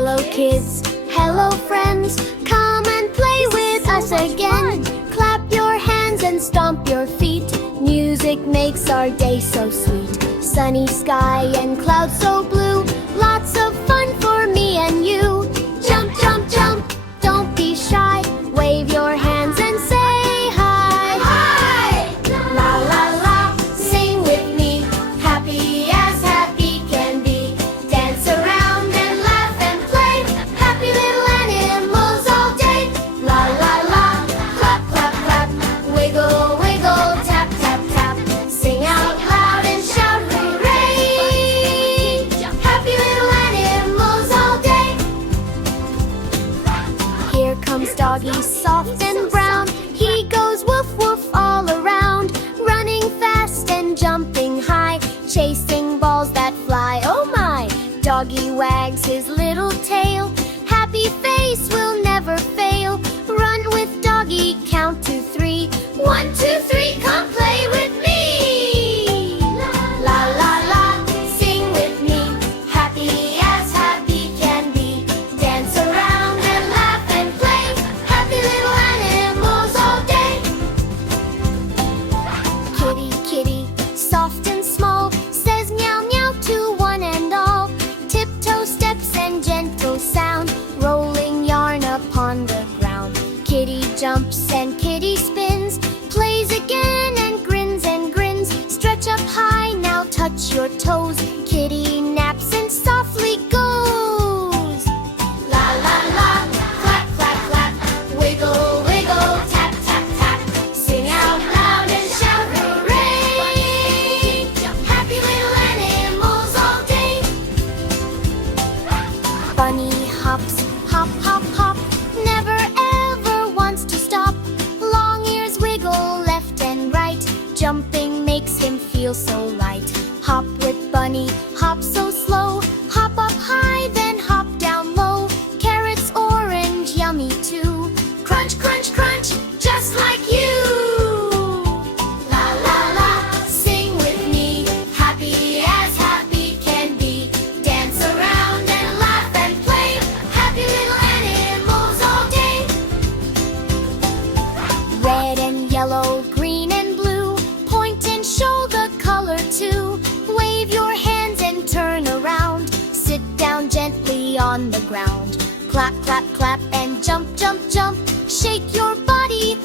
Hello kids, hello friends, come and play with us again. Clap your hands and stomp your feet. Music makes our day so sweet. Sunny sky and clouds so blue. Lots of fun for me and you. Jump, jump, jump, don't be shy. Wave your hands and say hi. Hi! La la la, sing with me. Happy as happy can be. Dance around and laugh and play. Happy little animals all day. La la la, clap, clap, clap. Wiggle, wiggle, tap, tap, tap. Sing out loud and shout hooray. Happy little animals all day. Here comes Doggy, soft and brown. He goes woof woof all around, running fast and jumping high, chasing balls that fly. Oh my! Doggy wags his little tail. Happy face will never fail. Run with Doggy, count to 3. 1, 2, 3, come play with me. La la la, sing with me. Happy as happy can be. Dance around and laugh and play. Happy little animals all day. Kitty, kitty, soft and small, says meow meow to one and all. Tiptoe steps and gentle sound, rolling yarn upon the ground. Kitty jumps and kitty spins, plays again and grins, stretch up high, now touch your toes. Kitty naps and softly goes. La la la, clap, clap, clap. Wiggle, wiggle, tap, tap, tap. Sing out loud and shout hooray. Happy little animals all day. Bunny hops, hop, hop, hop, never ever wants to stop. Long ears wiggle left and right, jumping makes him feel so light. Hop with Bunny, hop so slow, hop up high, then hop down low. Carrots orange, yummy too. Crunch, crunch, crunch, just like you. La la la, sing with me. Happy as happy can be. Dance around and laugh and play. Happy little animals all day. Red and yellow, green and blue, point and show the color too. Wave your hands and turn around. Sit down gently on the ground. Clap, clap, clap and jump, jump, jump. Shake your body,